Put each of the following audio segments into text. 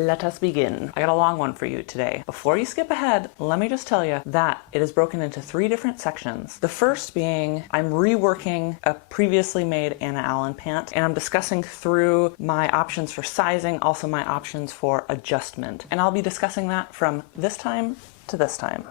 Let us begin. I got a long one for you today. Before you skip ahead, let me just tell you that it is broken into 3 different sections. The first being I'm reworking a previously made Anna Allen pant, and I'm discussing through my options for sizing, also my options for adjustment. And I'll be discussing that from this time to this time.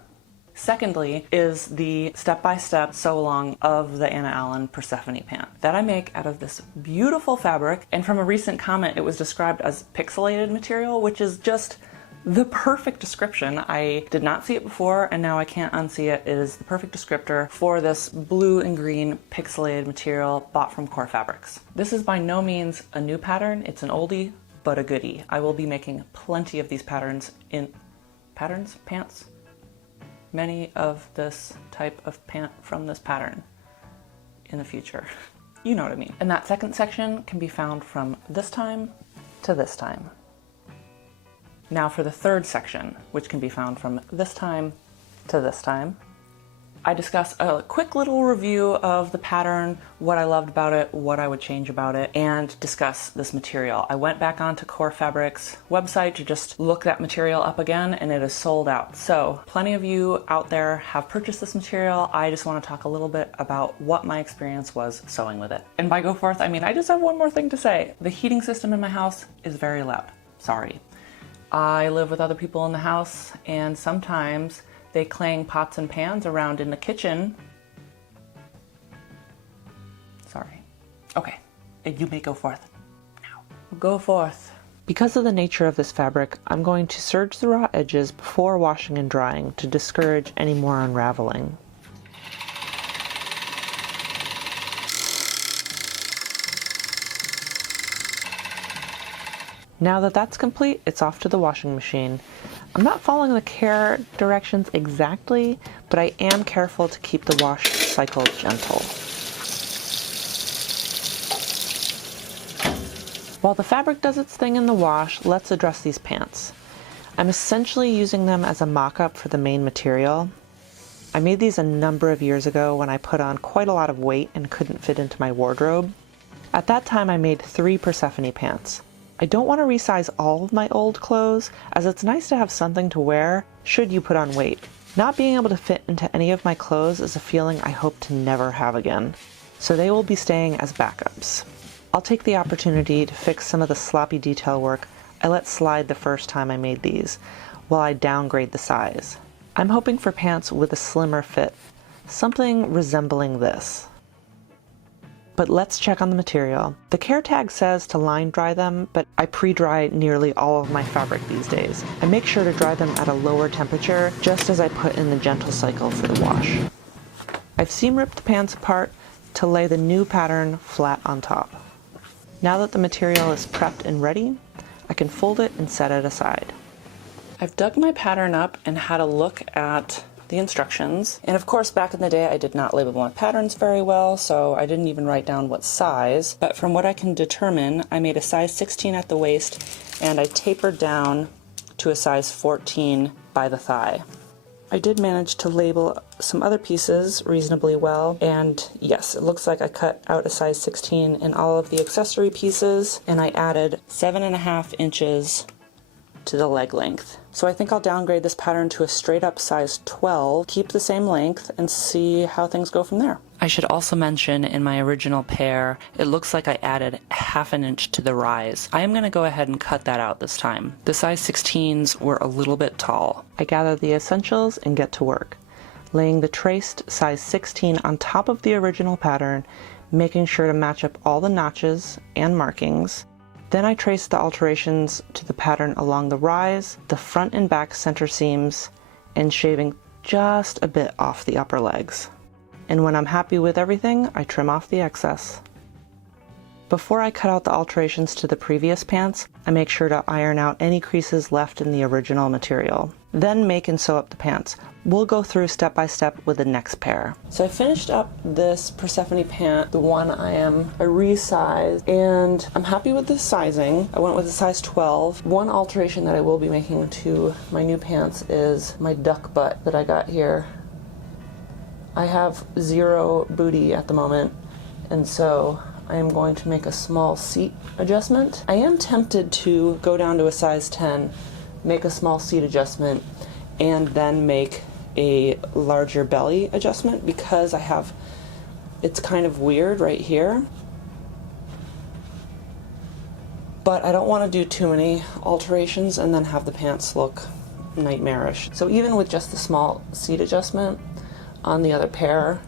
Secondly is the step-by-step sew-along of the Anna Allen Persephone pant that I make out of this beautiful fabric, and from a recent comment it was described as pixelated material, which is just the perfect description. I did not see it before and now I can't unsee it. It is the perfect descriptor for this blue and green pixelated material bought from Core Fabrics. This is by no means a new pattern, it's an oldie but a goodie. I will be making plenty of these patterns in pants? Many of this type of pant from this pattern in the future. You know what I mean. And that second section can be found from this time to this time. Now for the third section, which can be found from this time to this time, I discuss a quick little review of the pattern, what I loved about it, what I would change about it, and discuss this material. I went back onto Core Fabrics website to just look that material up again, and it is sold out. So plenty of you out there have purchased this material. I just want to talk a little bit about what my experience was sewing with it. And by go forth, I mean I just have one more thing to say. The heating system in my house is very loud. Sorry. I live with other people in the house, and sometimes they clang pots and pans around in the kitchen. Sorry. Okay, you may go forth now. Go forth. Because of the nature of this fabric, I'm going to serge the raw edges before washing and drying to discourage any more unraveling. Now that that's complete, it's off to the washing machine. I'm not following the care directions exactly, but I am careful to keep the wash cycle gentle. While the fabric does its thing in the wash, let's address these pants. I'm essentially using them as a mock-up for the main material. I made these a number of years ago when I put on quite a lot of weight and couldn't fit into my wardrobe. At that time I made 3 Persephone pants. I don't want to resize all of my old clothes, as it's nice to have something to wear should you put on weight. Not being able to fit into any of my clothes is a feeling I hope to never have again, so they will be staying as backups. I'll take the opportunity to fix some of the sloppy detail work I let slide the first time I made these, while I downgrade the size. I'm hoping for pants with a slimmer fit, something resembling this. But let's check on the material. The care tag says to line dry them, but I pre-dry nearly all of my fabric these days. I make sure to dry them at a lower temperature, just as I put in the gentle cycle for the wash. I've seam ripped the pants apart to lay the new pattern flat on top. Now that the material is prepped and ready, I can fold it and set it aside. I've dug my pattern up and had a look at the instructions. And of course, back in the day, I did not label my patterns very well, so I didn't even write down what size. But from what I can determine, I made a size 16 at the waist, and I tapered down to a size 14 by the thigh. I did manage to label some other pieces reasonably well, and yes, it looks like I cut out a size 16 in all of the accessory pieces, and I added 7.5 inches to the leg length. So I think I'll downgrade this pattern to a straight up size 12, keep the same length, and see how things go from there. I should also mention in my original pair, it looks like I added 1/2 inch to the rise. I am going to go ahead and cut that out this time. The size 16s were a little bit tall. I gather the essentials and get to work, laying the traced size 16 on top of the original pattern, making sure to match up all the notches and markings. Then I traced the alterations to the pattern along the rise, the front and back center seams, and shaving just a bit off the upper legs. And when I'm happy with everything, I trim off the excess. Before I cut out the alterations to the previous pants, I make sure to iron out any creases left in the original material. Then make and sew up the pants. We'll go through step by step with the next pair. So I finished up this Persephone pant, the one I resized, and I'm happy with the sizing. I went with a size 12. One alteration that I will be making to my new pants is my duck butt that I got here. I have 0 booty at the moment, and so I am going to make a small seat adjustment. I am tempted to go down to a size 10, make a small seat adjustment, and then make a larger belly adjustment because it's kind of weird right here. But I don't want to do too many alterations and then have the pants look nightmarish. So even with just the small seat adjustment on the other pair,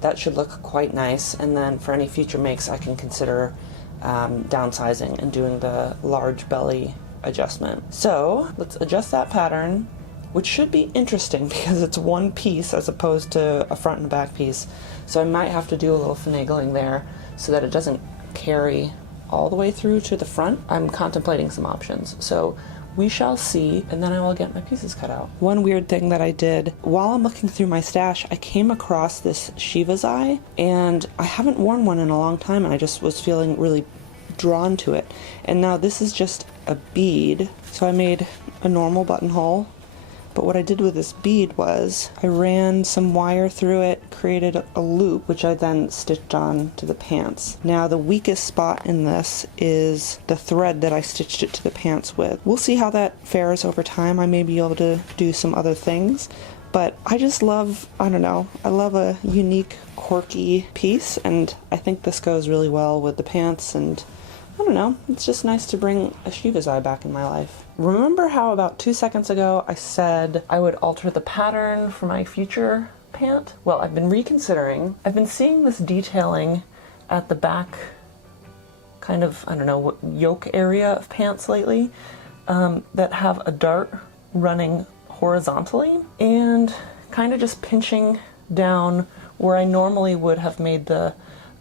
that should look quite nice. And then for any future makes, I can consider downsizing and doing the large belly adjustment. So let's adjust that pattern, which should be interesting because it's one piece as opposed to a front and back piece. So I might have to do a little finagling there so that it doesn't carry all the way through to the front. I'm contemplating some options. So we shall see, and then I will get my pieces cut out. One weird thing that I did while I'm looking through my stash, I came across this Shiva's eye, and I haven't worn one in a long time, and I just was feeling really drawn to it. And now this is just a bead. So I made a normal buttonhole, but what I did with this bead was I ran some wire through it, created a loop, which I then stitched on to the pants. Now the weakest spot in this is the thread that I stitched it to the pants with. We'll see how that fares over time. I may be able to do some other things, but I just love, I don't know, I love a unique, quirky piece, and I think this goes really well with the pants, and I don't know, it's just nice to bring a Shiva's eye back in my life. Remember how about 2 seconds ago I said I would alter the pattern for my future pant? Well, I've been reconsidering. I've been seeing this detailing at the back kind of, I don't know, yoke area of pants lately that have a dart running horizontally and kind of just pinching down where I normally would have made the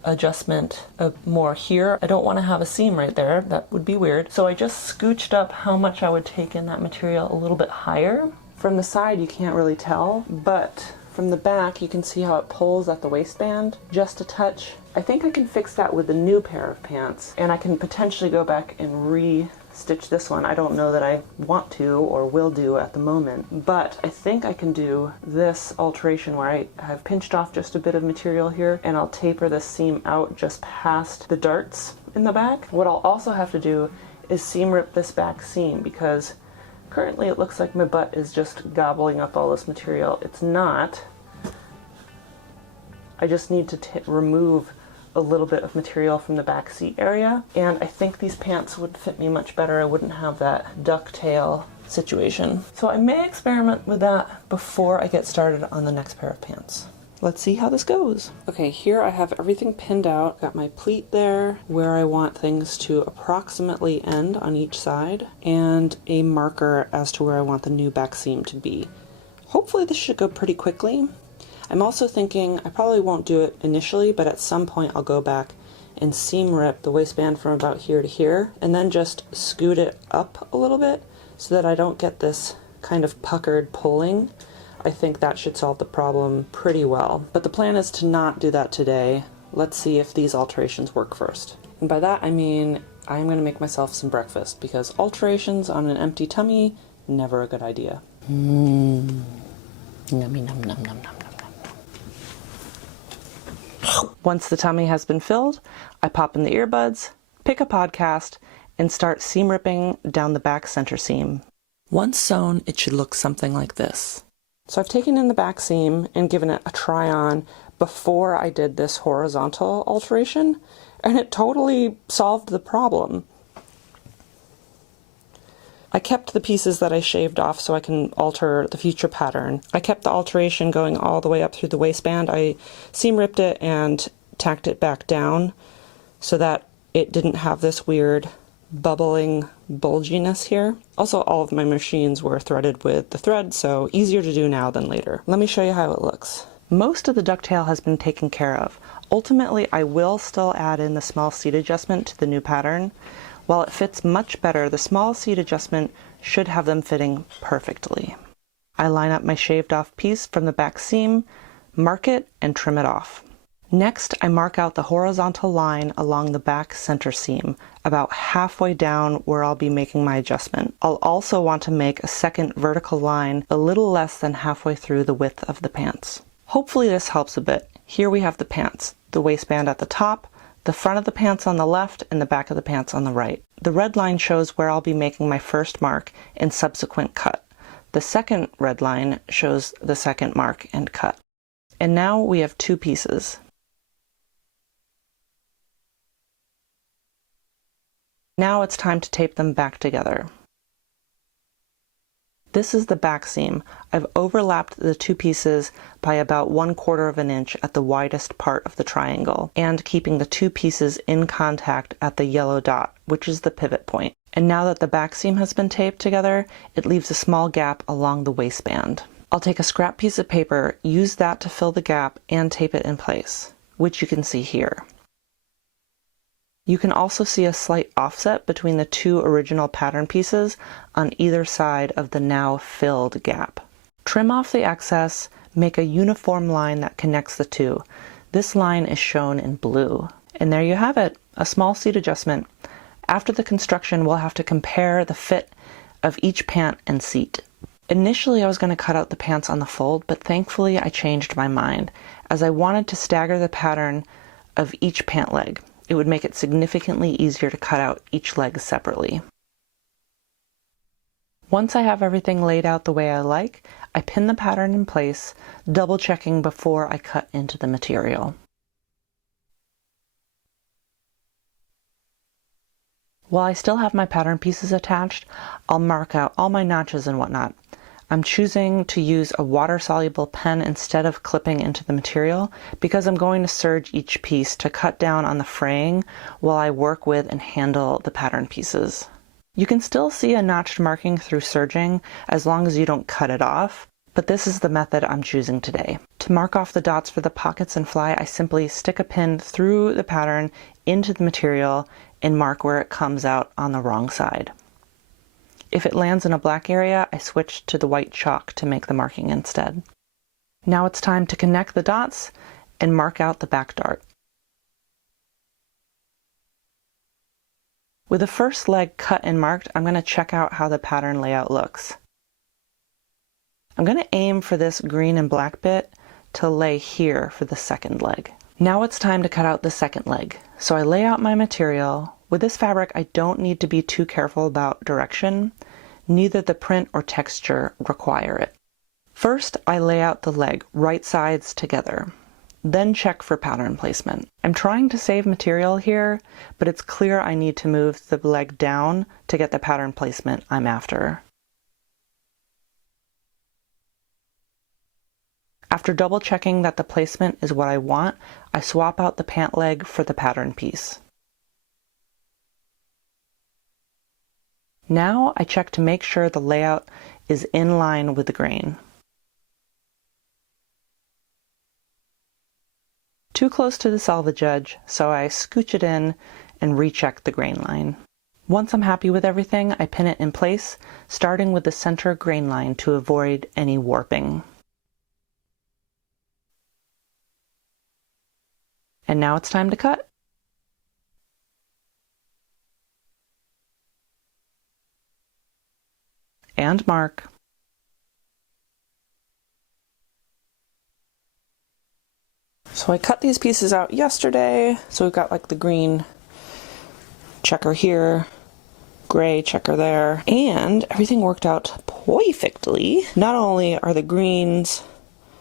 adjustment more here. I don't want to have a seam right there. That would be weird. So I just scooched up how much I would take in that material a little bit higher. From the side you can't really tell, but from the back you can see how it pulls at the waistband just a touch. I think I can fix that with a new pair of pants, and I can potentially go back and re-stitch this one. I don't know that I want to or will do at the moment, but I think I can do this alteration where I have pinched off just a bit of material here, and I'll taper this seam out just past the darts in the back. What I'll also have to do is seam rip this back seam, because currently it looks like my butt is just gobbling up all this material. It's not. I just need to remove a little bit of material from the back seat area, and I think these pants would fit me much better. I wouldn't have that ducktail situation. So I may experiment with that before I get started on the next pair of pants. Let's see how this goes. Okay, here I have everything pinned out. Got my pleat there where I want things to approximately end on each side, and a marker as to where I want the new back seam to be. Hopefully this should go pretty quickly. I'm also thinking I probably won't do it initially, but at some point I'll go back and seam rip the waistband from about here to here, and then just scoot it up a little bit so that I don't get this kind of puckered pulling. I think that should solve the problem pretty well. But the plan is to not do that today. Let's see if these alterations work first. And by that I mean I'm going to make myself some breakfast, because alterations on an empty tummy, never a good idea. Yummy num num num num. Once the tummy has been filled, I pop in the earbuds, pick a podcast, and start seam ripping down the back center seam. Once sewn, it should look something like this. So I've taken in the back seam and given it a try on before I did this horizontal alteration, and it totally solved the problem. I kept the pieces that I shaved off so I can alter the future pattern. I kept the alteration going all the way up through the waistband. I seam ripped it and tacked it back down so that it didn't have this weird bubbling bulginess here. Also, all of my machines were threaded with the thread, so easier to do now than later. Let me show you how it looks. Most of the ducktail has been taken care of. Ultimately, I will still add in the small seat adjustment to the new pattern. While it fits much better, the small seat adjustment should have them fitting perfectly. I line up my shaved off piece from the back seam, mark it, and trim it off. Next, I mark out the horizontal line along the back center seam, about halfway down where I'll be making my adjustment. I'll also want to make a second vertical line a little less than halfway through the width of the pants. Hopefully this helps a bit. Here we have the pants, the waistband at the top, the front of the pants on the left and the back of the pants on the right. The red line shows where I'll be making my first mark and subsequent cut. The second red line shows the second mark and cut. And now we have two pieces. Now it's time to tape them back together. This is the back seam. I've overlapped the two pieces by about 1/4 of an inch at the widest part of the triangle, and keeping the two pieces in contact at the yellow dot, which is the pivot point. And now that the back seam has been taped together, it leaves a small gap along the waistband. I'll take a scrap piece of paper, use that to fill the gap, and tape it in place, which you can see here. You can also see a slight offset between the two original pattern pieces on either side of the now filled gap. Trim off the excess, make a uniform line that connects the two. This line is shown in blue. And there you have it, a small seat adjustment. After the construction, we'll have to compare the fit of each pant and seat. Initially, I was going to cut out the pants on the fold, but thankfully I changed my mind, as I wanted to stagger the pattern of each pant leg. It would make it significantly easier to cut out each leg separately. Once I have everything laid out the way I like, I pin the pattern in place, double checking before I cut into the material. While I still have my pattern pieces attached, I'll mark out all my notches and whatnot. I'm choosing to use a water-soluble pen instead of clipping into the material because I'm going to serge each piece to cut down on the fraying while I work with and handle the pattern pieces. You can still see a notched marking through serging as long as you don't cut it off, but this is the method I'm choosing today. To mark off the dots for the pockets and fly, I simply stick a pin through the pattern into the material and mark where it comes out on the wrong side. If it lands in a black area, I switch to the white chalk to make the marking instead. Now it's time to connect the dots and mark out the back dart. With the first leg cut and marked, I'm going to check out how the pattern layout looks. I'm going to aim for this green and black bit to lay here for the second leg. Now it's time to cut out the second leg. So I lay out my material. With this fabric, I don't need to be too careful about direction. Neither the print or texture require it. First, I lay out the leg, right sides together. Then check for pattern placement. I'm trying to save material here, but it's clear I need to move the leg down to get the pattern placement I'm after. After double checking that the placement is what I want, I swap out the pant leg for the pattern piece. Now I check to make sure the layout is in line with the grain. Too close to the selvage edge, so I scooch it in and recheck the grain line. Once I'm happy with everything, I pin it in place, starting with the center grain line to avoid any warping. And now it's time to cut. And mark. So I cut these pieces out yesterday. So we've got like the green checker here, gray checker there, and everything worked out perfectly. Not only are the greens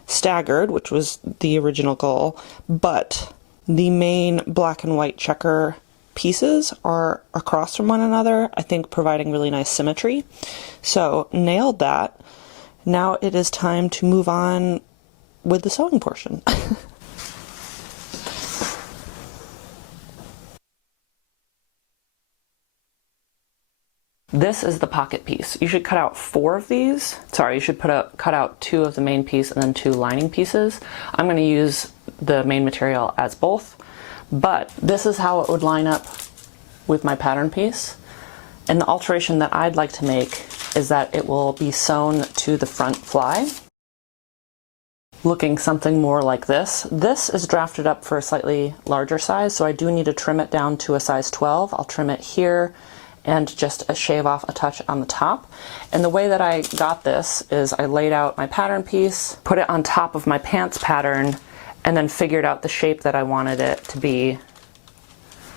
staggered, which was the original goal, but the main black and white checker pieces are across from one another, I think providing really nice symmetry. So nailed that. Now it is time to move on with the sewing portion. This is the pocket piece. You should cut out 4 of these. Sorry, you should cut out 2 of the main piece and then 2 lining pieces. I'm going to use the main material as both, but this is how it would line up with my pattern piece. And the alteration that I'd like to make is that it will be sewn to the front fly, looking something more like this. This is drafted up for a slightly larger size, so I do need to trim it down to a size 12. I'll trim it here and just shave off a touch on the top. And the way that I got this is I laid out my pattern piece, put it on top of my pants pattern, and then figured out the shape that I wanted it to be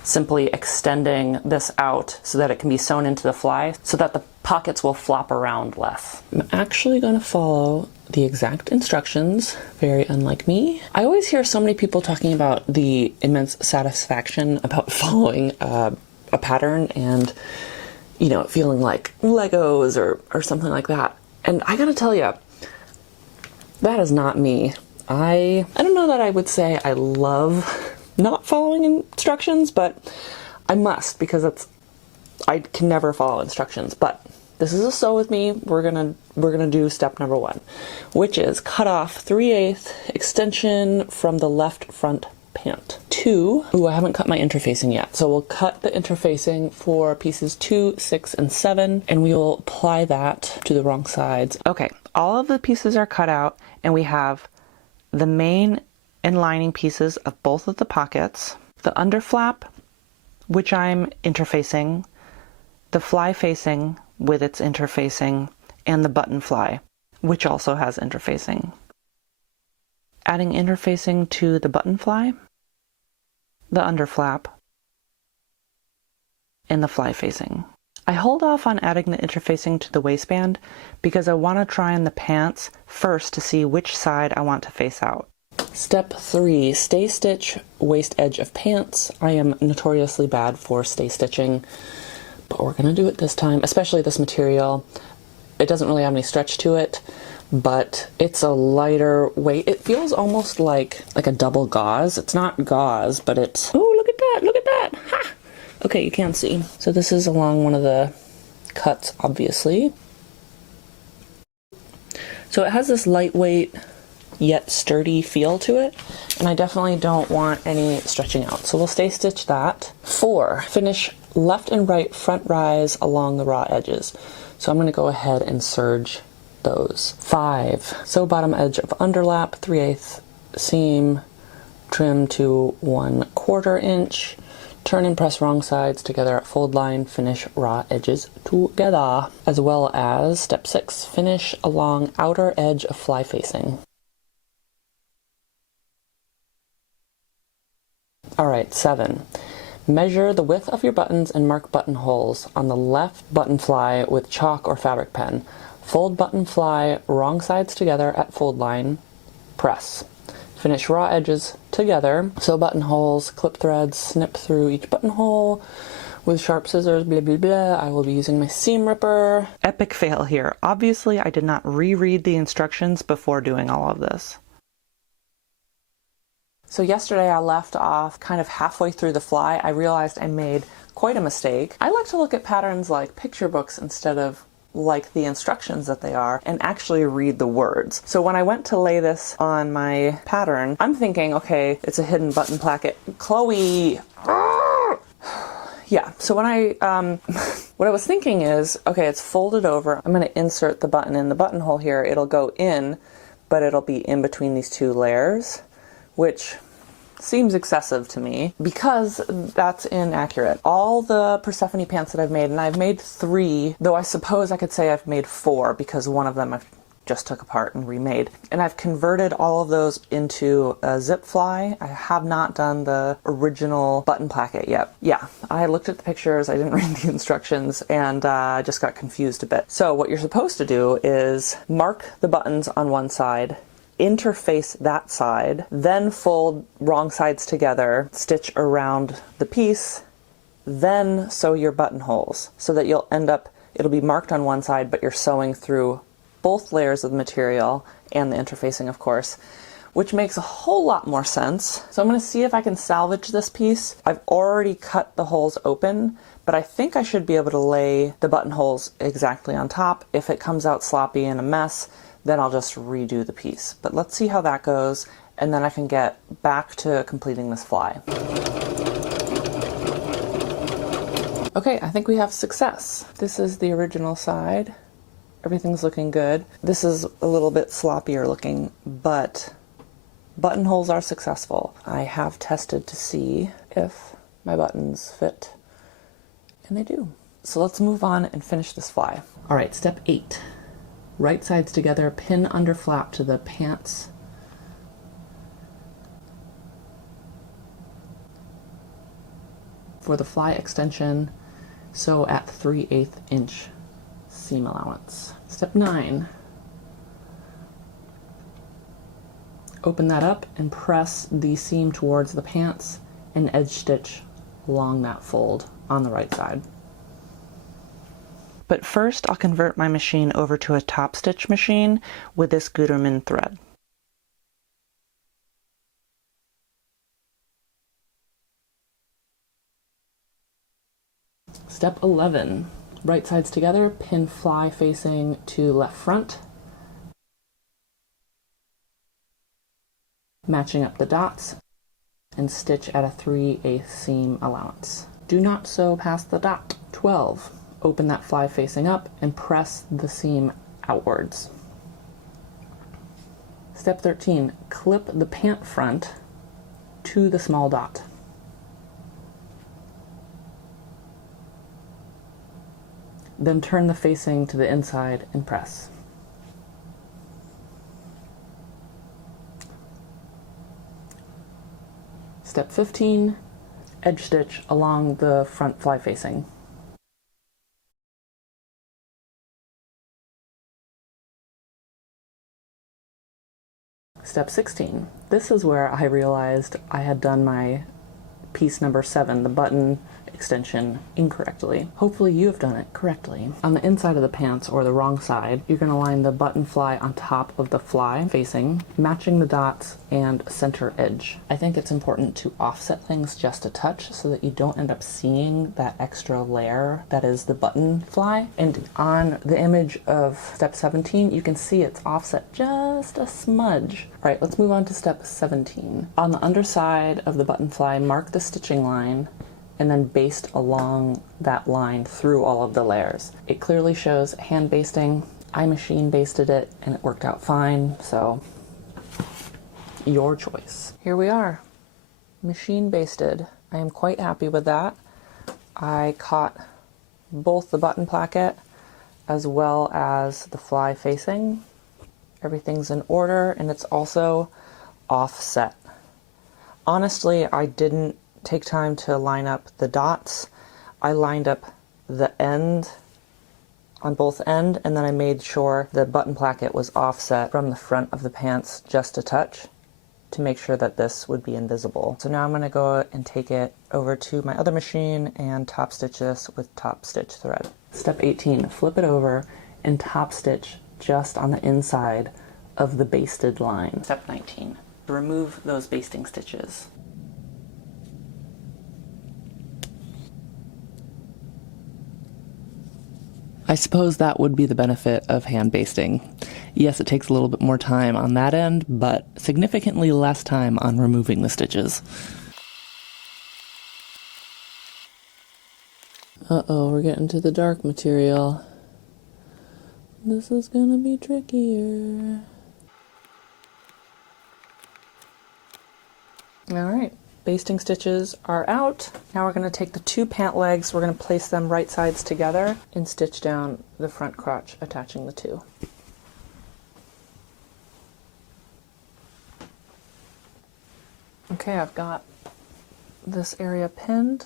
simply extending this out so that it can be sewn into the fly so that the pockets will flop around less. I'm actually going to follow the exact instructions, very unlike me. I always hear so many people talking about the immense satisfaction about following a pattern and, you know, feeling like Legos or something like that. And I gotta tell you, that is not me. I don't know that I would say I love not following instructions, but I must, because I can never follow instructions. But this is a sew with me. We're gonna do step number 1, which is cut off 3/8 extension from the left front pant. 2, I haven't cut my interfacing yet, so we'll cut the interfacing for pieces 2, 6, and 7, and we will apply that to the wrong sides. Okay, all of the pieces are cut out, and we have the main and lining pieces of both of the pockets, the underflap, which I'm interfacing, the fly facing with its interfacing, and the button fly, which also has interfacing. Adding interfacing to the button fly, the underflap, and the fly facing. I hold off on adding the interfacing to the waistband because I want to try on the pants first to see which side I want to face out. Step 3, stay stitch waist edge of pants. I am notoriously bad for stay stitching, but we're going to do it this time, especially this material. It doesn't really have any stretch to it, but it's a lighter weight. It feels almost like a double gauze. It's not gauze, but it's, oh, look at that, look at that. Ha! Okay, you can't see. So this is along one of the cuts, obviously. So it has this lightweight yet sturdy feel to it, and I definitely don't want any stretching out. So we'll stay stitch that. 4, finish left and right front rise along the raw edges. So I'm going to go ahead and serge those. 5, sew bottom edge of underlap, 3/8 seam, trim to 1/4 inch, turn and press wrong sides together at fold line, finish raw edges together. As well as step 6, finish along outer edge of fly facing. Alright, 7. Measure the width of your buttons and mark buttonholes on the left button fly with chalk or fabric pen. Fold button fly wrong sides together at fold line. Press. Finish raw edges together. Sew buttonholes, clip threads, snip through each buttonhole with sharp scissors, blah blah blah. I will be using my seam ripper. Epic fail here. Obviously, I did not reread the instructions before doing all of this. So yesterday I left off kind of halfway through the fly. I realized I made quite a mistake. I like to look at patterns like picture books instead of like the instructions that they are, and actually read the words. So when I went to lay this on my pattern, I'm thinking, okay, it's a hidden button placket. Chloe! Yeah, so when what I was thinking is, okay, it's folded over. I'm going to insert the button in the buttonhole here. It'll go in, but it'll be in between these 2 layers, which seems excessive to me because that's inaccurate. All the Persephone pants that I've made, and I've made 3, though I suppose I could say I've made 4 because one of them I've just took apart and remade. And I've converted all of those into a zip fly. I have not done the original button placket yet. Yeah, I looked at the pictures, I didn't read the instructions, and I just got confused a bit. So what you're supposed to do is mark the buttons on one side, interface that side, then fold wrong sides together, stitch around the piece, then sew your buttonholes so that it'll be marked on one side, but you're sewing through both layers of the material and the interfacing, of course, which makes a whole lot more sense. So I'm going to see if I can salvage this piece. I've already cut the holes open, but I think I should be able to lay the buttonholes exactly on top. If it comes out sloppy and a mess, then I'll just redo the piece. But let's see how that goes, and then I can get back to completing this fly. Okay, I think we have success. This is the original side. Everything's looking good. This is a little bit sloppier looking, but buttonholes are successful. I have tested to see if my buttons fit, and they do. So let's move on and finish this fly. All right, step 8. Right sides together, pin under flap to the pants. for the fly extension, sew at 3/8 inch seam allowance. Step 9. Open that up and press the seam towards the pants and edge stitch along that fold on the right side. But first I'll convert my machine over to a top stitch machine with this Gutermann thread. Step 11. Right sides together, pin fly facing to left front, matching up the dots, and stitch at a 3/8 seam allowance. Do not sew past the dot. 12. Open that fly facing up and press the seam outwards. Step 13. Clip the pant front to the small dot. Then turn the facing to the inside and press. Step 15, edge stitch along the front fly facing. Step 16. This is where I realized I had done my piece number 7, the button extension, incorrectly. Hopefully you have done it correctly. On the inside of the pants, or the wrong side, you're going to line the button fly on top of the fly facing, matching the dots and center edge. I think it's important to offset things just a touch so that you don't end up seeing that extra layer that is the button fly. And on the image of step 17, you can see it's offset just a smudge. All right, let's move on to step 17. On the underside of the button fly, mark the stitching line and then baste along that line through all of the layers. It clearly shows hand basting. I machine basted it and it worked out fine, so your choice. Here we are, machine basted. I am quite happy with that. I caught both the button placket as well as the fly facing. Everything's in order and it's also offset. Honestly, I didn't take time to line up the dots. I lined up the end on both ends, and then I made sure the button placket was offset from the front of the pants just a touch to make sure that this would be invisible. So now I'm going to go and take it over to my other machine and top stitch this with top stitch thread. Step 18, flip it over and top stitch just on the inside of the basted line. Step 19, remove those basting stitches. I suppose that would be the benefit of hand basting. Yes, it takes a little bit more time on that end, but significantly less time on removing the stitches. Uh-oh, we're getting to the dark material. This is gonna be trickier. Alright, basting stitches are out. Now we're going to take the 2 pant legs, we're going to place them right sides together and stitch down the front crotch, attaching the 2. Okay, I've got this area pinned.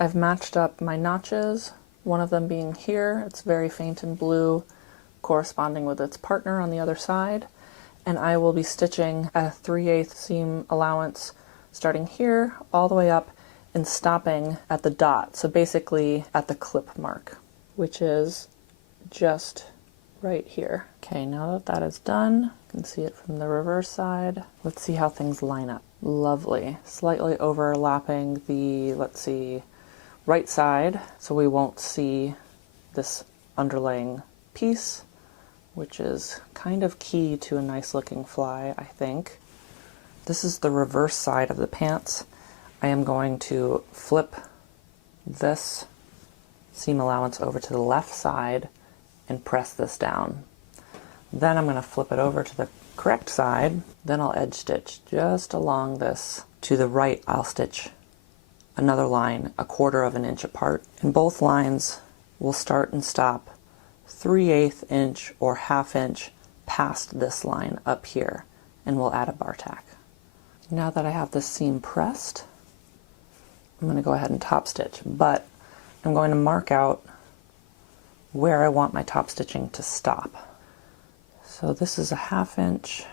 I've matched up my notches, one of them being here. It's very faint in blue, corresponding with its partner on the other side. And I will be stitching a 3/8 seam allowance starting here all the way up and stopping at the dot, so basically at the clip mark, which is just right here. Okay, now that that is done, you can see it from the reverse side. Let's see how things line up. Lovely. Slightly overlapping the, let's see, right side, so we won't see this underlaying piece, which is kind of key to a nice looking fly, I think. This is the reverse side of the pants. I am going to flip this seam allowance over to the left side and press this down. Then I'm going to flip it over to the correct side. Then I'll edge stitch just along this. To the right, I'll stitch another line 1/4 inch apart. And both lines will start and stop 3/8 inch or 1/2 inch past this line up here, and we'll add a bar tack. Now that I have this seam pressed, I'm going to go ahead and top stitch, but I'm going to mark out where I want my top stitching to stop. So this is a 1/2 inch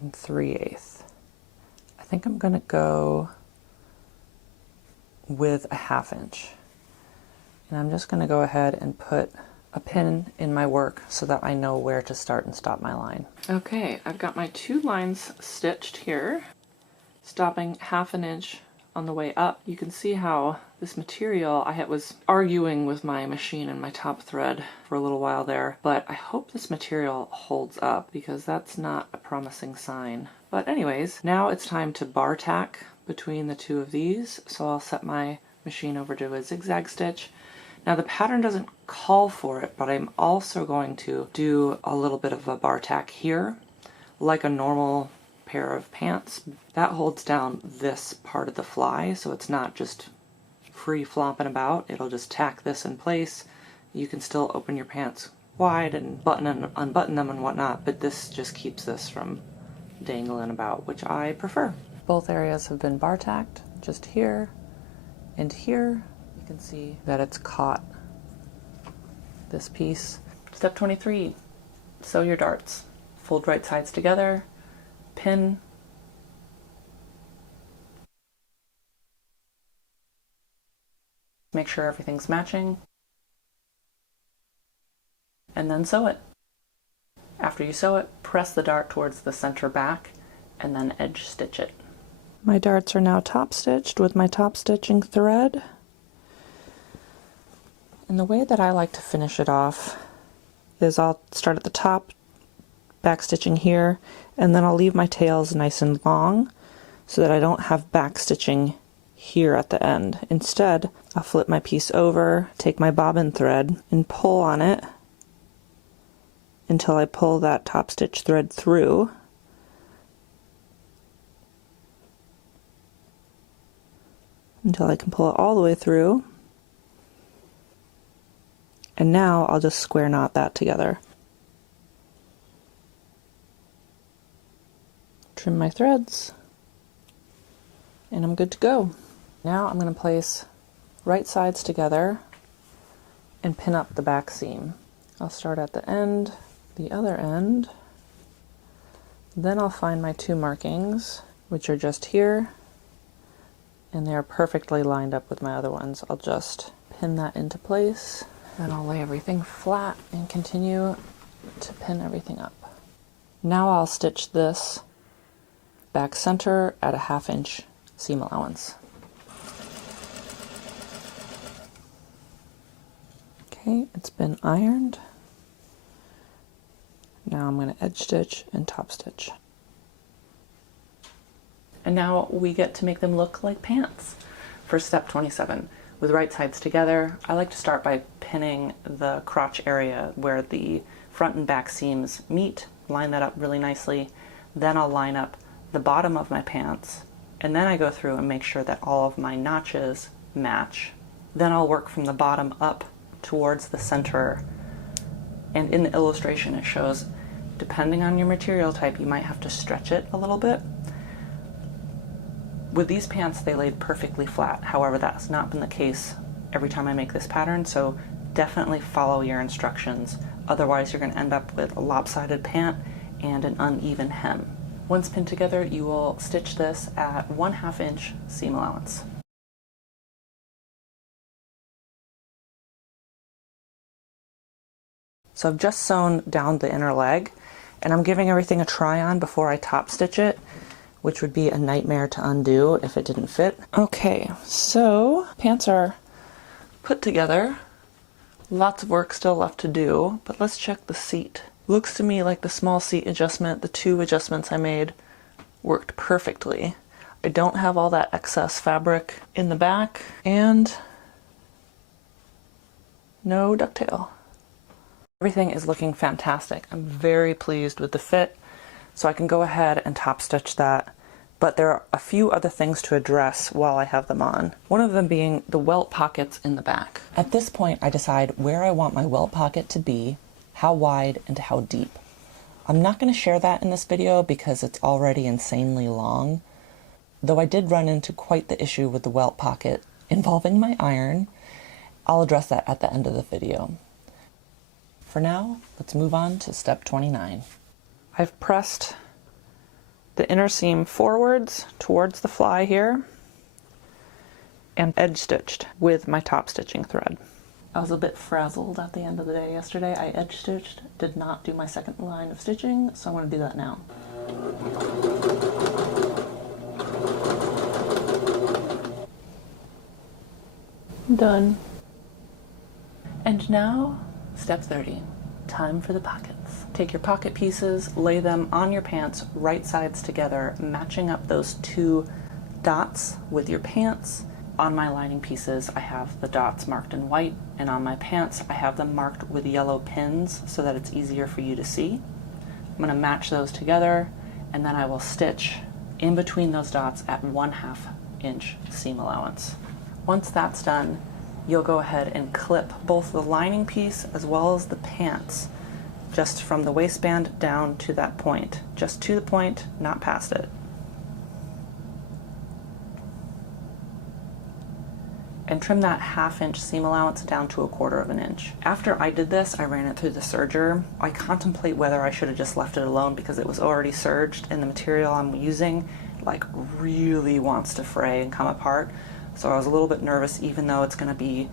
and 3/8. I think I'm going to go with a 1/2 inch. And I'm just going to go ahead and put a pin in my work so that I know where to start and stop my line. Okay, I've got my 2 lines stitched here, stopping 1/2 inch on the way up. You can see how this material, I was arguing with my machine and my top thread for a little while there, but I hope this material holds up because that's not a promising sign. But anyways, now it's time to bar tack between the 2 of these, so I'll set my machine over to a zigzag stitch. Now the pattern doesn't call for it, but I'm also going to do a little bit of a bar tack here, like a normal pair of pants. That holds down this part of the fly, so it's not just free flopping about. It'll just tack this in place. You can still open your pants wide and button and unbutton them and whatnot, but this just keeps this from dangling about, which I prefer. Both areas have been bar tacked, just here and here. You can see that it's caught this piece. Step 23, sew your darts. Fold right sides together, pin, make sure everything's matching, and then sew it. After you sew it, press the dart towards the center back and then edge stitch it. My darts are now top stitched with my top stitching thread. And the way that I like to finish it off is I'll start at the top, back stitching here, and then I'll leave my tails nice and long so that I don't have back stitching here at the end. Instead, I'll flip my piece over, take my bobbin thread, and pull on it until I pull that top stitch thread through. Until I can pull it all the way through. And now I'll just square knot that together. Trim my threads, and I'm good to go. Now I'm going to place right sides together and pin up the back seam. I'll start at the end, the other end, then I'll find my 2 markings, which are just here, and they are perfectly lined up with my other ones. I'll just pin that into place. Then I'll lay everything flat and continue to pin everything up. Now I'll stitch this back center at a 1/2 inch seam allowance. Okay, it's been ironed. Now I'm going to edge stitch and top stitch. And now we get to make them look like pants for step 27. With right sides together, I like to start by pinning the crotch area where the front and back seams meet, line that up really nicely. Then I'll line up the bottom of my pants, and then I go through and make sure that all of my notches match. Then I'll work from the bottom up towards the center. And in the illustration it shows, depending on your material type, you might have to stretch it a little bit. With these pants, they laid perfectly flat. However, that's not been the case every time I make this pattern, so definitely follow your instructions. Otherwise, you're going to end up with a lopsided pant and an uneven hem. Once pinned together, you will stitch this at 1/2 inch seam allowance. So I've just sewn down the inner leg, and I'm giving everything a try on before I top stitch it, which would be a nightmare to undo if it didn't fit. Okay, so pants are put together. Lots of work still left to do, but let's check the seat. Looks to me like the small seat adjustment, the 2 adjustments I made, worked perfectly. I don't have all that excess fabric in the back, and no ducktail. Everything is looking fantastic. I'm very pleased with the fit. So I can go ahead and top stitch that, but there are a few other things to address while I have them on. One of them being the welt pockets in the back. At this point, I decide where I want my welt pocket to be, how wide and how deep. I'm not going to share that in this video because it's already insanely long, though I did run into quite the issue with the welt pocket involving my iron. I'll address that at the end of the video. For now, let's move on to step 29. I've pressed the inner seam forwards towards the fly here and edge stitched with my top stitching thread. I was a bit frazzled at the end of the day yesterday. I edge stitched, did not do my second line of stitching, so I'm going to do that now. Done. And now, step 30. Time for the pockets. Take your pocket pieces, lay them on your pants, right sides together, matching up those two dots with your pants. On my lining pieces, I have the dots marked in white, and on my pants, I have them marked with yellow pins so that it's easier for you to see. I'm going to match those together, and then I will stitch in between those dots at 1/2 inch seam allowance. Once that's done, you'll go ahead and clip both the lining piece as well as the pants just from the waistband down to that point. Just to the point, not past it. And trim that 1/2 inch seam allowance down to 1/4 inch. After I did this, I ran it through the serger. I contemplate whether I should have just left it alone because it was already serged and the material I'm using like really wants to fray and come apart. So I was a little bit nervous, even though it's going to be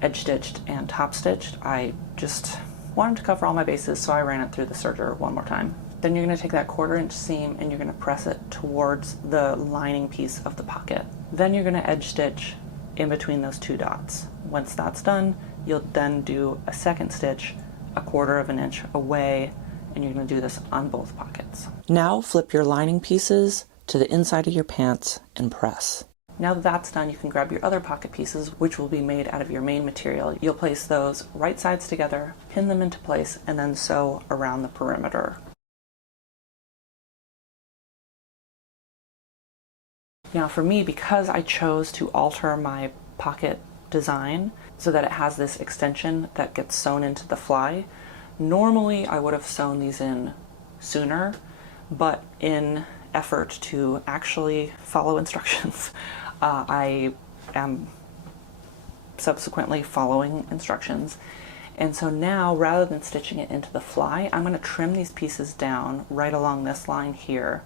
edge stitched and top stitched. I just wanted to cover all my bases, so I ran it through the serger one more time. Then you're going to take that 1/4 inch seam and you're going to press it towards the lining piece of the pocket. Then you're going to edge stitch in between those two dots. Once that's done, you'll then do a second stitch 1/4 inch away, and you're going to do this on both pockets. Now flip your lining pieces to the inside of your pants and press. Now that that's done, you can grab your other pocket pieces, which will be made out of your main material. You'll place those right sides together, pin them into place, and then sew around the perimeter. Now for me, because I chose to alter my pocket design so that it has this extension that gets sewn into the fly, normally I would have sewn these in sooner, but in effort to actually follow instructions, I am subsequently following instructions. And so now, rather than stitching it into the fly, I'm going to trim these pieces down right along this line here,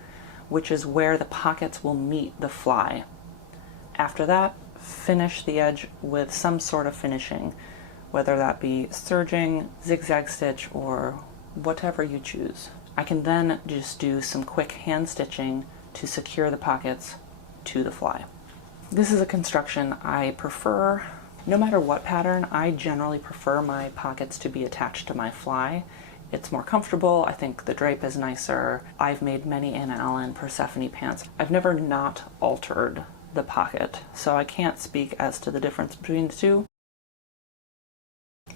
which is where the pockets will meet the fly. After that, finish the edge with some sort of finishing, whether that be serging, zigzag stitch, or whatever you choose. I can then just do some quick hand stitching to secure the pockets to the fly. This is a construction I prefer. No matter what pattern, I generally prefer my pockets to be attached to my fly. It's more comfortable. I think the drape is nicer. I've made many Anna Allen Persephone pants. I've never not altered the pocket, so I can't speak as to the difference between the two.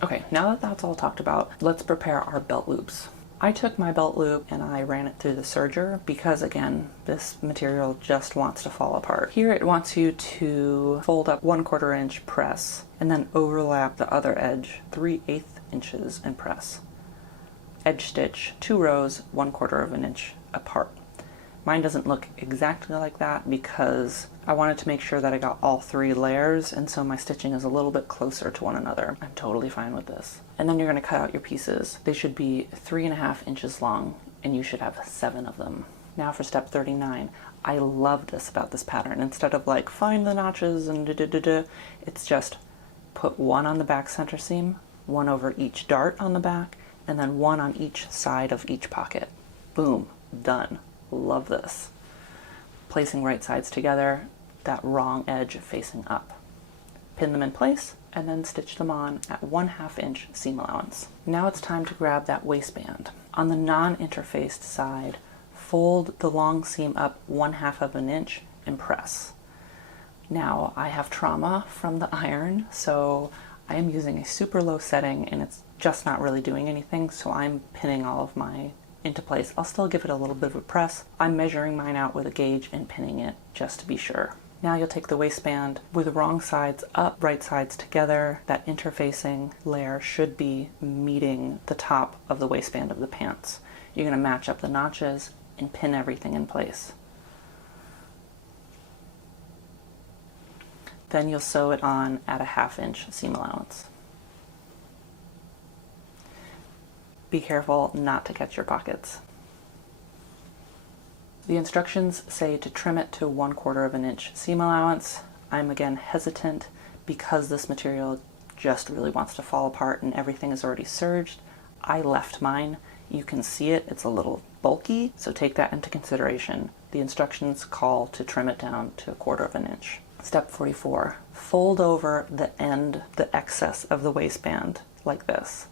Okay, now that that's all talked about, let's prepare our belt loops. I took my belt loop and I ran it through the serger because, again, this material just wants to fall apart. Here it wants you to fold up 1/4 inch press and then overlap the other edge 3/8 inches and press. Edge stitch 2 rows 1/4 inch apart. Mine doesn't look exactly like that because I wanted to make sure that I got all 3 layers, and so my stitching is a little bit closer to one another. I'm totally fine with this. And then you're going to cut out your pieces. They should be 3.5 inches long, and you should have 7 of them. Now for step 39. I love this about this pattern. Instead of like find the notches and it's just put 1 on the back center seam, 1 over each dart on the back, and then 1 on each side of each pocket. Boom, done. Love this. Placing right sides together, that wrong edge facing up. Pin them in place and then stitch them on at 1/2 inch seam allowance. Now it's time to grab that waistband. On the non-interfaced side, fold the long seam up 1/2 inch and press. Now I have trauma from the iron, so I am using a super low setting and it's just not really doing anything, so I'm pinning all of my into place. I'll still give it a little bit of a press. I'm measuring mine out with a gauge and pinning it just to be sure. Now you'll take the waistband with the wrong sides up, right sides together. That interfacing layer should be meeting the top of the waistband of the pants. You're going to match up the notches and pin everything in place. Then you'll sew it on at a 1/2 inch seam allowance. Be careful not to catch your pockets. The instructions say to trim it to 1/4 of an inch seam allowance. I'm again hesitant because this material just really wants to fall apart and everything is already serged. I left mine. You can see it, it's a little bulky, so take that into consideration. The instructions call to trim it down to 1/4 of an inch. Step 44, fold over the end, the excess of the waistband like this.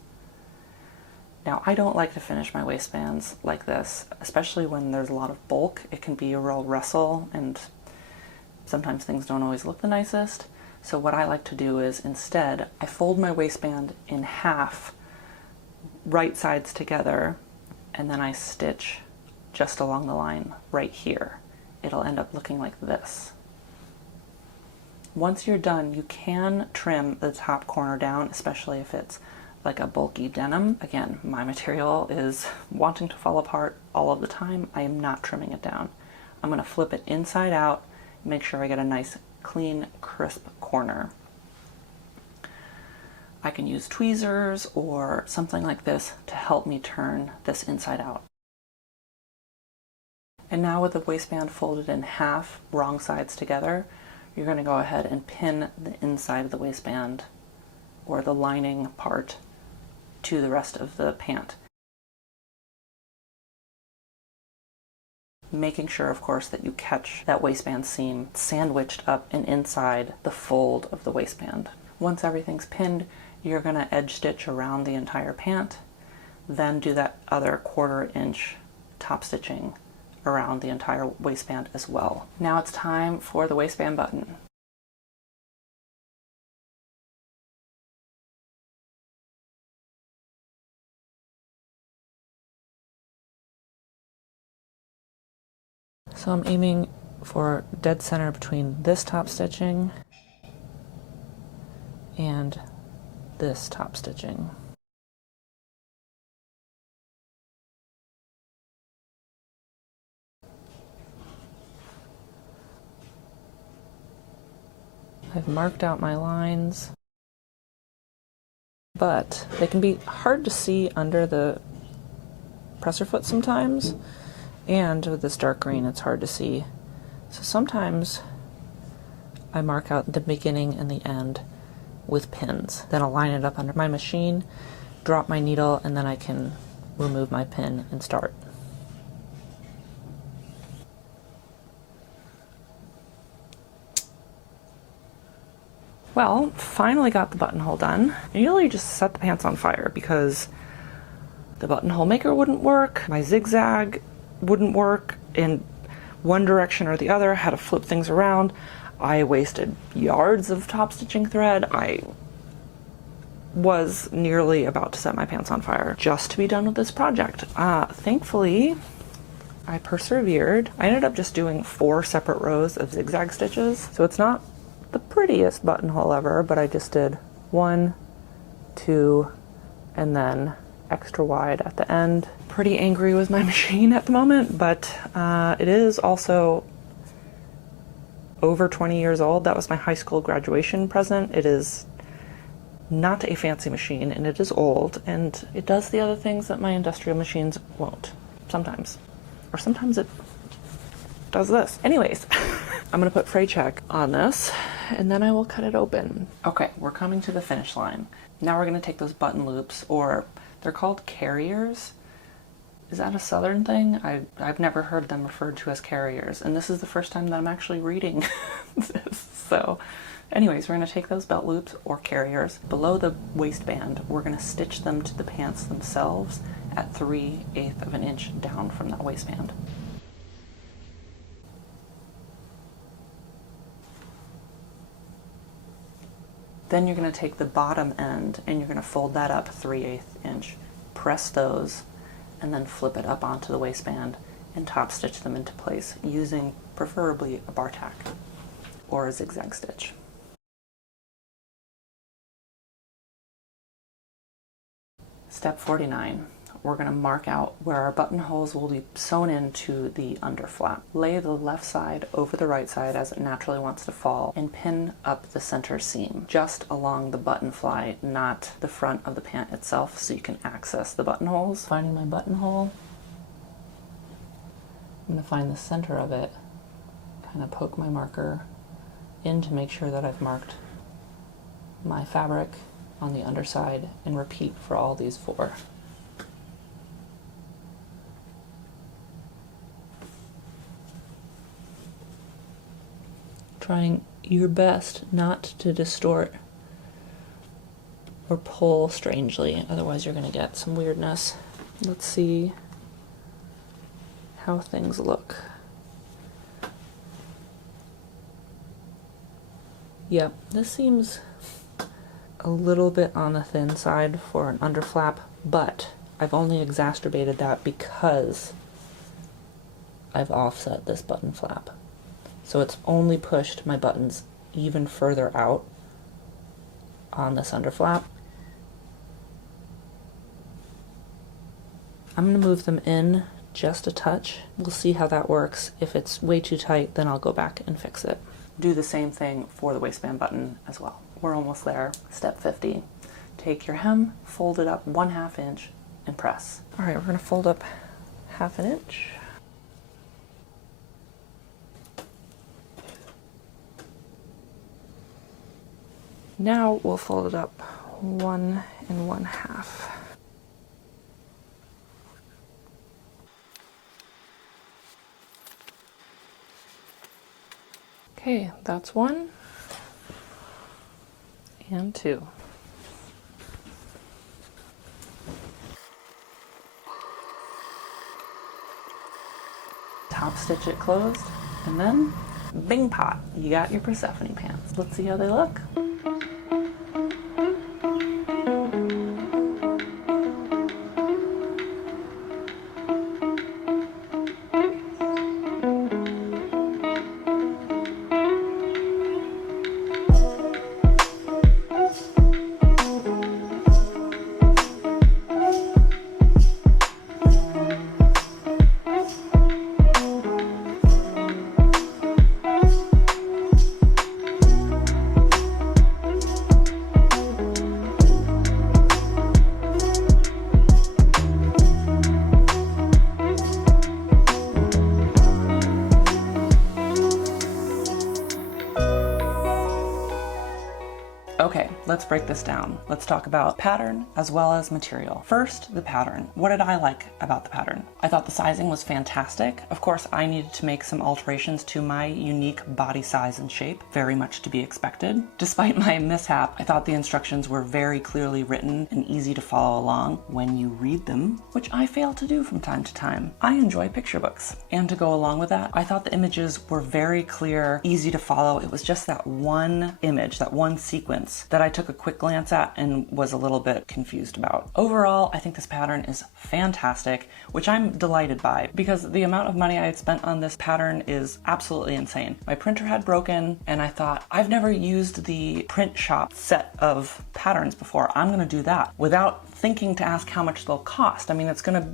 Now, I don't like to finish my waistbands like this, especially when there's a lot of bulk. It can be a real wrestle, and sometimes things don't always look the nicest. So what I like to do is instead, I fold my waistband in half, right sides together, and then I stitch just along the line right here. It'll end up looking like this. Once you're done, you can trim the top corner down, especially if it's like a bulky denim. Again, my material is wanting to fall apart all of the time. I am not trimming it down. I'm going to flip it inside out, make sure I get a nice, clean, crisp corner. I can use tweezers or something like this to help me turn this inside out. And now with the waistband folded in half, wrong sides together, you're going to go ahead and pin the inside of the waistband or the lining part to the rest of the pant. Making sure, of course, that you catch that waistband seam sandwiched up and inside the fold of the waistband. Once everything's pinned, you're going to edge stitch around the entire pant, then do that other 1/4 inch top stitching around the entire waistband as well. Now it's time for the waistband button. So I'm aiming for dead center between this top stitching and this top stitching. I've marked out my lines, but they can be hard to see under the presser foot sometimes, and with this dark green it's hard to see. So sometimes I mark out the beginning and the end with pins. Then I'll line it up under my machine, drop my needle, and then I can remove my pin and start. Well, finally got the buttonhole done. I nearly just set the pants on fire because the buttonhole maker wouldn't work, my zigzag wouldn't work in one direction or the other, I had to flip things around. I wasted yards of top stitching thread. I was nearly about to set my pants on fire just to be done with this project. Thankfully, I persevered. I ended up just doing 4 separate rows of zigzag stitches, so it's not the prettiest buttonhole ever, but I just did 1, 2, and then extra wide at the end. Pretty angry with my machine at the moment, but it is also over 20 years old. That was my high school graduation present. It is not a fancy machine, and it is old, and it does the other things that my industrial machines won't. Sometimes. Or sometimes it does this. Anyways, I'm gonna put fray check on this, and then I will cut it open. Okay, we're coming to the finish line. Now we're gonna take those button loops, or they're called carriers. Is that a southern thing? I've never heard them referred to as carriers, and this is the first time that I'm actually reading this. So anyways, we're going to take those belt loops or carriers below the waistband. We're going to stitch them to the pants themselves at 3/8 of an inch down from that waistband. Then you're going to take the bottom end and you're going to fold that up 3/8 inch, press those, and then flip it up onto the waistband and top stitch them into place using preferably a bar tack or a zigzag stitch. Step 49. we're going to mark out where our buttonholes will be sewn into the under flap. Lay the left side over the right side as it naturally wants to fall and pin up the center seam just along the button fly, not the front of the pant itself, so you can access the buttonholes. Finding my buttonhole, I'm going to find the center of it, kind of poke my marker in to make sure that I've marked my fabric on the underside, and repeat for all these 4. Trying your best not to distort or pull strangely, otherwise you're going to get some weirdness. Let's see how things look. Yep, this seems a little bit on the thin side for an underflap, but I've only exacerbated that because I've offset this button flap. So it's only pushed my buttons even further out on this underflap. I'm going to move them in just a touch. We'll see how that works. If it's way too tight, then I'll go back and fix it. Do the same thing for the waistband button as well. We're almost there. Step 50. Take your hem, fold it up 1/2 inch, and press. All right, we're going to fold up 1/2 inch. Now we'll fold it up 1 1/2. Okay, that's 1 and 2. Top stitch it closed, and then bing pot, you got your Persephone pants. Let's see how they look. Okay, let's break this down. Let's talk about pattern as well as material. First, the pattern. What did I like about the pattern? I thought the sizing was fantastic. Of course, I needed to make some alterations to my unique body size and shape, very much to be expected. Despite my mishap, I thought the instructions were very clearly written and easy to follow along when you read them, which I fail to do from time to time. I enjoy picture books. And to go along with that, I thought the images were very clear, easy to follow. It was just that one image, that one sequence that I took a quick glance at and was a little bit confused about. Overall, I think this pattern is fantastic, which I'm delighted by because the amount of money I had spent on this pattern is absolutely insane. My printer had broken and I thought, I've never used the print shop set of patterns before. I'm gonna do that without thinking to ask how much they'll cost. I mean, it's gonna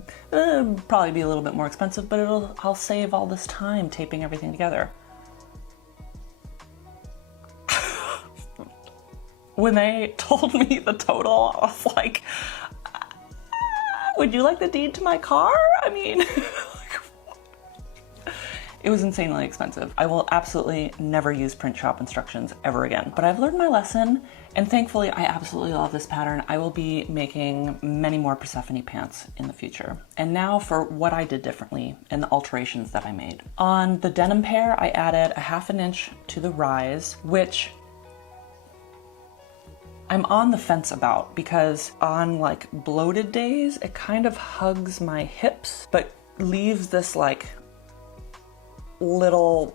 probably be a little bit more expensive, but I'll save all this time taping everything together. When they told me the total, I was like, would you like the deed to my car? I mean, it was insanely expensive. I will absolutely never use print shop instructions ever again. But I've learned my lesson, and thankfully I absolutely love this pattern. I will be making many more Persephone pants in the future. And now for what I did differently and the alterations that I made. On the denim pair, I added 1/2 inch to the rise, which I'm on the fence about because on like bloated days, it kind of hugs my hips, but leaves this like little,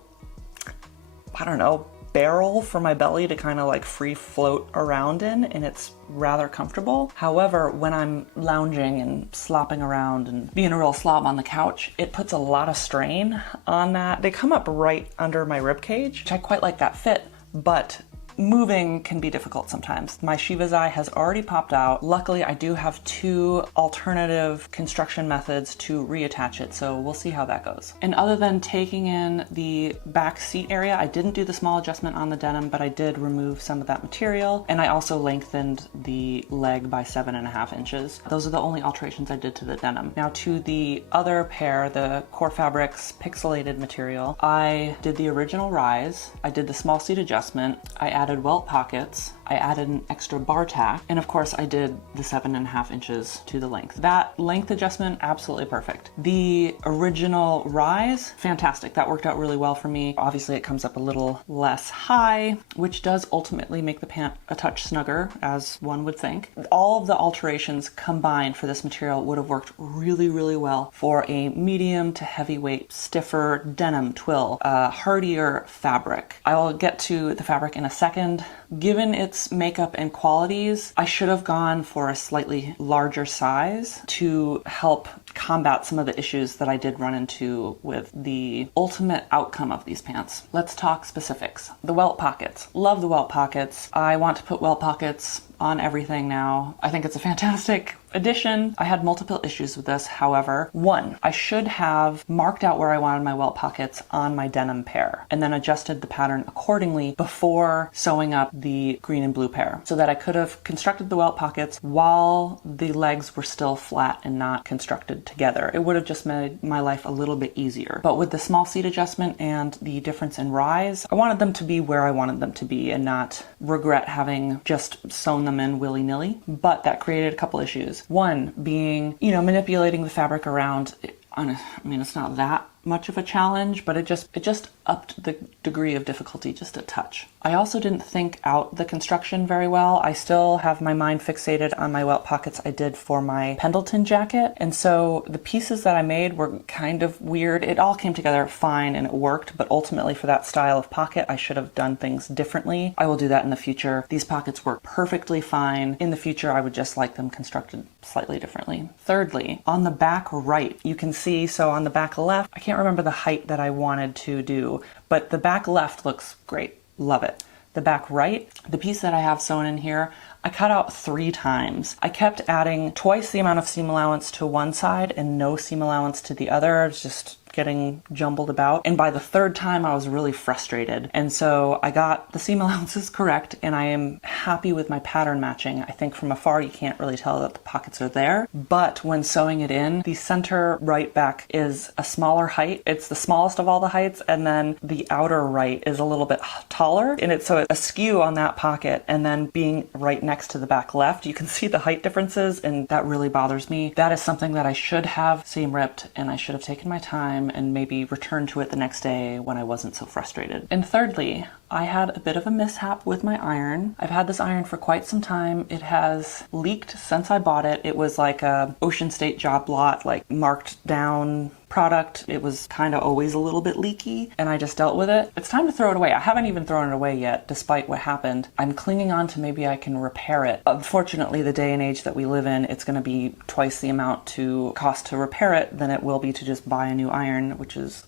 I don't know, barrel for my belly to kind of like free float around in, and it's rather comfortable. However, when I'm lounging and slopping around and being a real slob on the couch, it puts a lot of strain on that. They come up right under my rib cage, which I quite like that fit, but moving can be difficult sometimes. My Shiva's eye has already popped out. Luckily, I do have 2 alternative construction methods to reattach it, so we'll see how that goes. And other than taking in the back seat area, I didn't do the small adjustment on the denim, but I did remove some of that material, and I also lengthened the leg by 7.5 inches. Those are the only alterations I did to the denim. Now to the other pair, the Core Fabrics pixelated material, I did the original rise, I did the small seat adjustment, I added welt pockets, I added an extra bar tack, and of course I did the 7.5 inches to the length. That length adjustment, absolutely perfect. The original rise, fantastic. That worked out really well for me. Obviously it comes up a little less high, which does ultimately make the pant a touch snugger, as one would think. All of the alterations combined for this material would have worked really, really well for a medium to heavyweight, stiffer denim twill, hardier fabric. I will get to the fabric in a second. Given its makeup and qualities, I should have gone for a slightly larger size to help combat some of the issues that I did run into with the ultimate outcome of these pants. Let's talk specifics. The welt pockets. Love the welt pockets. I want to put welt pockets on everything now. I think it's a fantastic addition. I had multiple issues with this, however. One, I should have marked out where I wanted my welt pockets on my denim pair and then adjusted the pattern accordingly before sewing up the green and blue pair so that I could have constructed the welt pockets while the legs were still flat and not constructed together. It would have just made my life a little bit easier. But with the small seat adjustment and the difference in rise, I wanted them to be where I wanted them to be and not regret having just sewn them in willy-nilly. But that created a couple issues. One being, manipulating the fabric around. It's not that much of a challenge, but it just upped the degree of difficulty just a touch. I also didn't think out the construction very well. I still have my mind fixated on my welt pockets I did for my Pendleton jacket, and so the pieces that I made were kind of weird. It all came together fine and it worked, but ultimately for that style of pocket, I should have done things differently. I will do that in the future. These pockets work perfectly fine. In the future, I would just like them constructed slightly differently. Thirdly, on the back right, you can see, so on the back left, I can't remember the height that I wanted to do, but the back left looks great. Love it. The back right, the piece that I have sewn in here, I cut out 3 times. I kept adding twice the amount of seam allowance to one side and no seam allowance to the other. I was just getting jumbled about. And by the 3rd time, I was really frustrated. And so I got the seam allowances correct, and I am happy with my pattern matching. I think from afar, you can't really tell that the pockets are there. But when sewing it in, the center right back is a smaller height. It's the smallest of all the heights. And then the outer right is a little bit taller. And it's so askew on that pocket. And then being right next to the back left, you can see the height differences, and that really bothers me. That is something that I should have seam ripped, and I should have taken my time and maybe returned to it the next day when I wasn't so frustrated. And thirdly, I had a bit of a mishap with my iron. I've had this iron for quite some time. It has leaked since I bought it. It was like a Ocean State job lot, like marked down product. It was kind of always a little bit leaky, and I just dealt with it. It's time to throw it away. I haven't even thrown it away yet, despite what happened. I'm clinging on to maybe I can repair it. Unfortunately, the day and age that we live in, it's going to be twice the amount to cost to repair it than it will be to just buy a new iron, which is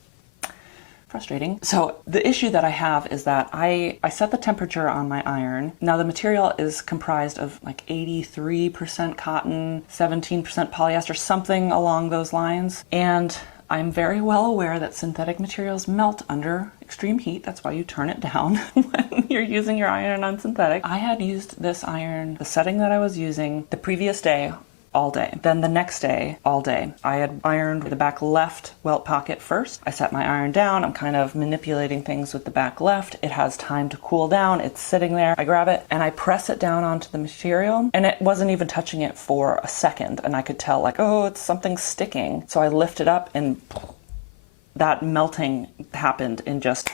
frustrating. So the issue that I have is that I set the temperature on my iron. Now the material is comprised of like 83% cotton, 17% polyester, something along those lines. And I'm very well aware that synthetic materials melt under extreme heat. That's why you turn it down when you're using your iron on synthetic. I had used this iron, the setting that I was using, the previous day, all day. Then the next day, all day. I had ironed the back left welt pocket first. I set my iron down. I'm kind of manipulating things with the back left. It has time to cool down. It's sitting there. I grab it and I press it down onto the material, and it wasn't even touching it for a second. And I could tell like, oh, it's something sticking. So I lift it up and that melting happened in just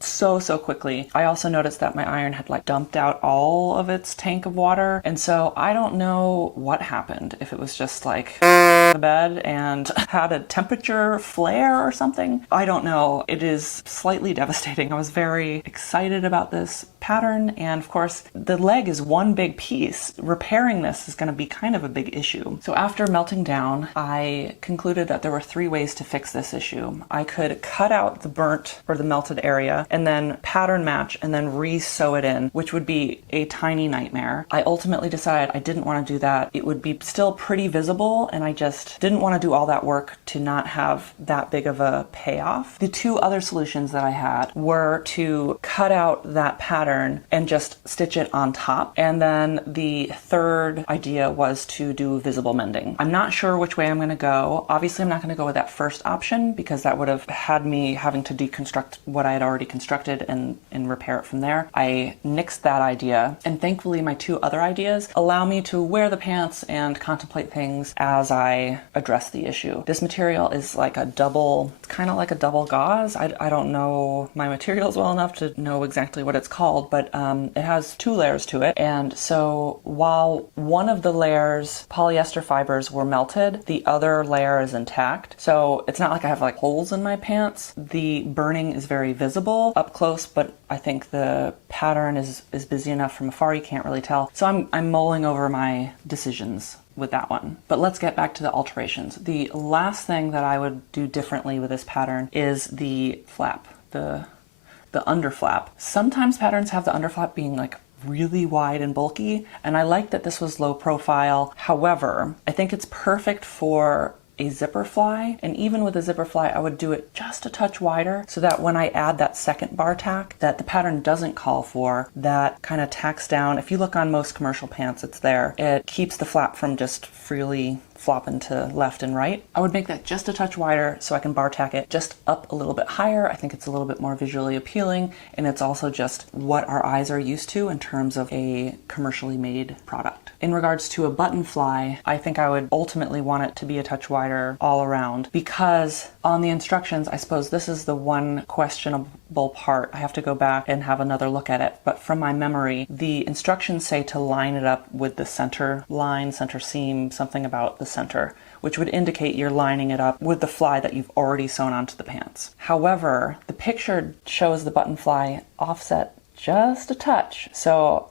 so quickly. I also noticed that my iron had like dumped out all of its tank of water, and so I don't know what happened, if it was just like the bed and had a temperature flare or something. I don't know. It is slightly devastating. I was very excited about this pattern, and of course the leg is one big piece. Repairing this is going to be kind of a big issue. So after melting down, I concluded that there were 3 ways to fix this issue. I could cut out the burnt or the melted area and then pattern match and then re-sew it in, which would be a tiny nightmare. I ultimately decided I didn't want to do that. It would be still pretty visible, and I just didn't want to do all that work to not have that big of a payoff. The 2 other solutions that I had were to cut out that pattern and just stitch it on top. And then the 3rd idea was to do visible mending. I'm not sure which way I'm going to go. Obviously, I'm not going to go with that first option because that would have had me having to deconstruct what I had already constructed and repair it from there. I nixed that idea, and thankfully my 2 other ideas allow me to wear the pants and contemplate things as I address the issue. This material is like a double, it's kind of like a double gauze. I don't know my materials well enough to know exactly what it's called, but it has 2 layers to it. And so while one of the layers, polyester fibers, were melted, the other layer is intact. So it's not like I have like holes in my pants. The burning is very visible up close, but I think the pattern is busy enough from afar you can't really tell. So I'm mulling over my decisions with that one. But let's get back to the alterations. The last thing that I would do differently with this pattern is the flap, the underflap. Sometimes patterns have the underflap being like really wide and bulky, and I like that this was low profile. However, I think it's perfect for a zipper fly, and even with a zipper fly I would do it just a touch wider so that when I add that second bar tack that the pattern doesn't call for, that kind of tacks down. If you look on most commercial pants, it's there. It keeps the flap from just freely flopping to left and right. I would make that just a touch wider so I can bar tack it just up a little bit higher. I think it's a little bit more visually appealing, and it's also just what our eyes are used to in terms of a commercially made product. In regards to a button fly, I think I would ultimately want it to be a touch wider all around, because on the instructions, I suppose this is the one questionable part. I have to go back and have another look at it, but from my memory, the instructions say to line it up with the center line, center seam, something about the center, which would indicate you're lining it up with the fly that you've already sewn onto the pants. However, the picture shows the button fly offset just a touch, so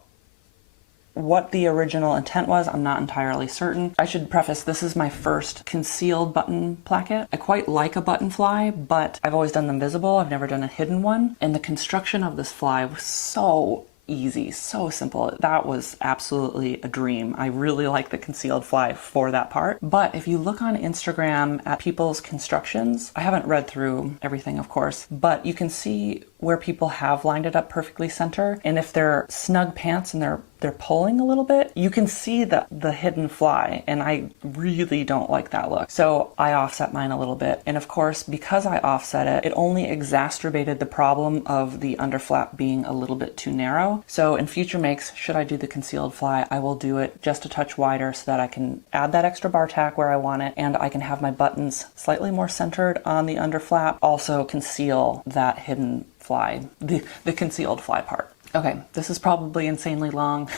what the original intent was, I'm not entirely certain. I should preface, this is my first concealed button placket. I quite like a button fly, but I've always done them visible. I've never done a hidden one. And the construction of this fly was so easy, so simple. That was absolutely a dream. I really like the concealed fly for that part. But if you look on Instagram at people's constructions, I haven't read through everything, of course, but you can see where people have lined it up perfectly center. And if they're snug pants and they're pulling a little bit, you can see the hidden fly, and I really don't like that look. So I offset mine a little bit. And of course, because I offset it, it only exacerbated the problem of the underflap being a little bit too narrow. So in future makes, should I do the concealed fly, I will do it just a touch wider so that I can add that extra bar tack where I want it, and I can have my buttons slightly more centered on the underflap, also conceal that hidden fly, the concealed fly part. Okay, this is probably insanely long,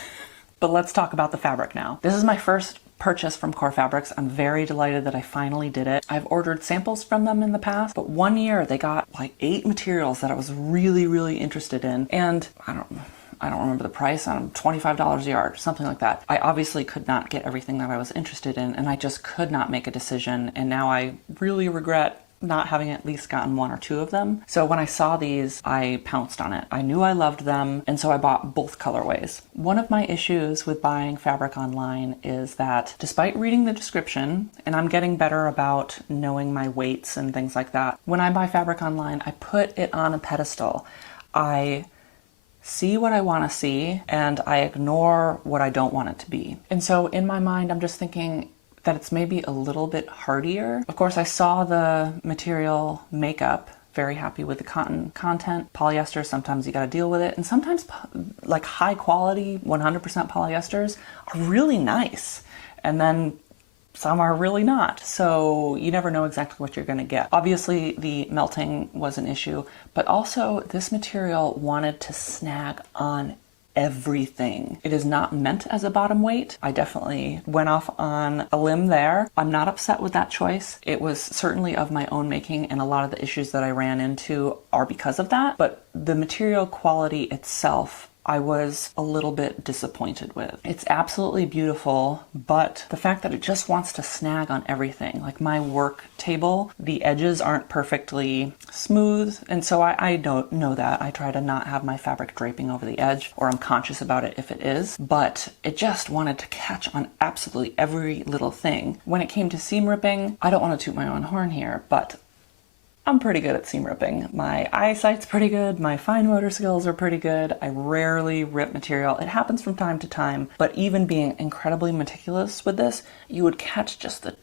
but let's talk about the fabric now. This is my first purchase from Core Fabrics. I'm very delighted that I finally did it. I've ordered samples from them in the past, but one year they got like 8 materials that I was really, really interested in, and I don't remember the price, $25 a yard, something like that. I obviously could not get everything that I was interested in, and I just could not make a decision, and now I really regret not having at least gotten 1 or 2 of them. So when I saw these, I pounced on it. I knew I loved them, and so I bought both colorways. One of my issues with buying fabric online is that despite reading the description, and I'm getting better about knowing my weights and things like that, when I buy fabric online, I put it on a pedestal. I see what I want to see, and I ignore what I don't want it to be. And so in my mind, I'm just thinking that it's maybe a little bit hardier. Of course, I saw the material makeup, very happy with the cotton content. Polyester, sometimes you got to deal with it, and sometimes like high quality 100% polyesters are really nice, and then some are really not. So you never know exactly what you're going to get. Obviously, the melting was an issue, but also this material wanted to snag on everything. It is not meant as a bottom weight. I definitely went off on a limb there. I'm not upset with that choice. It was certainly of my own making, and a lot of the issues that I ran into are because of that, but the material quality itself I was a little bit disappointed with. It's absolutely beautiful, but the fact that it just wants to snag on everything, like my work table, the edges aren't perfectly smooth, and so I don't know that. I try to not have my fabric draping over the edge, or I'm conscious about it if it is, but it just wanted to catch on absolutely every little thing. When it came to seam ripping, I don't want to toot my own horn here, but I'm pretty good at seam ripping. My eyesight's pretty good, my fine motor skills are pretty good. I rarely rip material. It happens from time to time, but even being incredibly meticulous with this, you would catch just the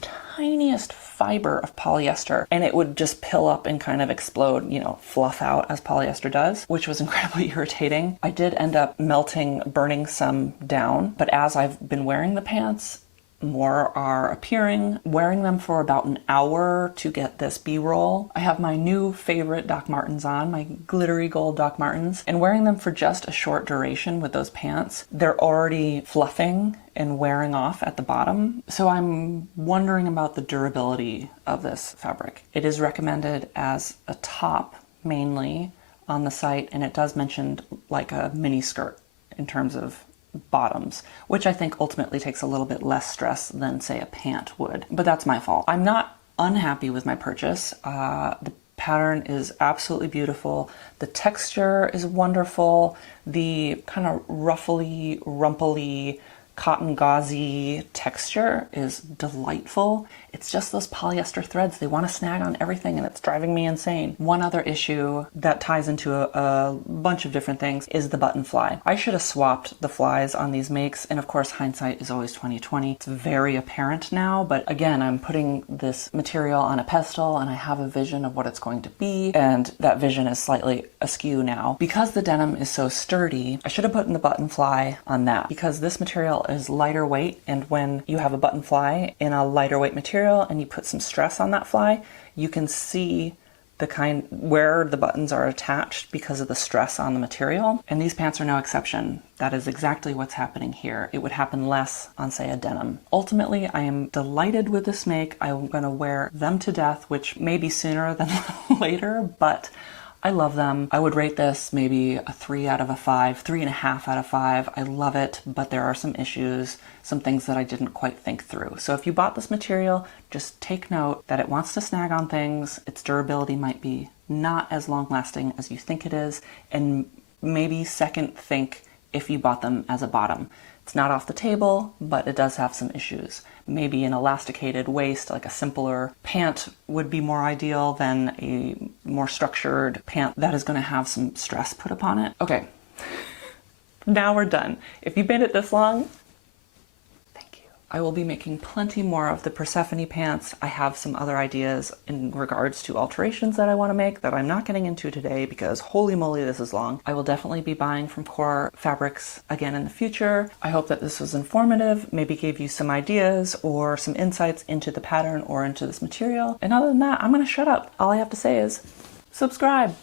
tiniest fiber of polyester and it would just pill up and kind of explode, you know, fluff out as polyester does, which was incredibly irritating. I did end up burning some down, but as I've been wearing the pants, more are appearing. Wearing them for about an hour to get this B-roll. I have my new favorite Doc Martens on, my glittery gold Doc Martens, and wearing them for just a short duration with those pants, they're already fluffing and wearing off at the bottom. So I'm wondering about the durability of this fabric. It is recommended as a top mainly on the site, and it does mention like a mini skirt in terms of bottoms, which I think ultimately takes a little bit less stress than say a pant would, but that's my fault. I'm not unhappy with my purchase. The pattern is absolutely beautiful. The texture is wonderful. The kind of ruffly, rumply, cotton gauzy texture is delightful. It's just those polyester threads. They want to snag on everything and it's driving me insane. One other issue that ties into a bunch of different things is the button fly. I should have swapped the flies on these makes, and of course hindsight is always 20/20. It's very apparent now, but again, I'm putting this material on a pedestal and I have a vision of what it's going to be, and that vision is slightly askew now. Because the denim is so sturdy, I should have put in the button fly on that, because this material is lighter weight, and when you have a button fly in a lighter weight material and you put some stress on that fly, you can see the kind where the buttons are attached because of the stress on the material. And these pants are no exception. That is exactly what's happening here. It would happen less on, say, a denim. Ultimately, I am delighted with this make. I'm gonna wear them to death, which may be sooner than later, but I love them. I would rate this maybe a 3 out of a 5, 3.5 out of 5. I love it, but there are some issues, some things that I didn't quite think through. So if you bought this material, just take note that it wants to snag on things. Its durability might be not as long lasting as you think it is, and maybe second think if you bought them as a bottom. It's not off the table, but it does have some issues. Maybe an elasticated waist, like a simpler pant, would be more ideal than a more structured pant that is going to have some stress put upon it. Okay, now we're done. If you made it this long, I will be making plenty more of the Persephone pants. I have some other ideas in regards to alterations that I want to make that I'm not getting into today because holy moly, this is long. I will definitely be buying from Core Fabrics again in the future. I hope that this was informative, maybe gave you some ideas or some insights into the pattern or into this material. And other than that, I'm going to shut up. All I have to say is subscribe.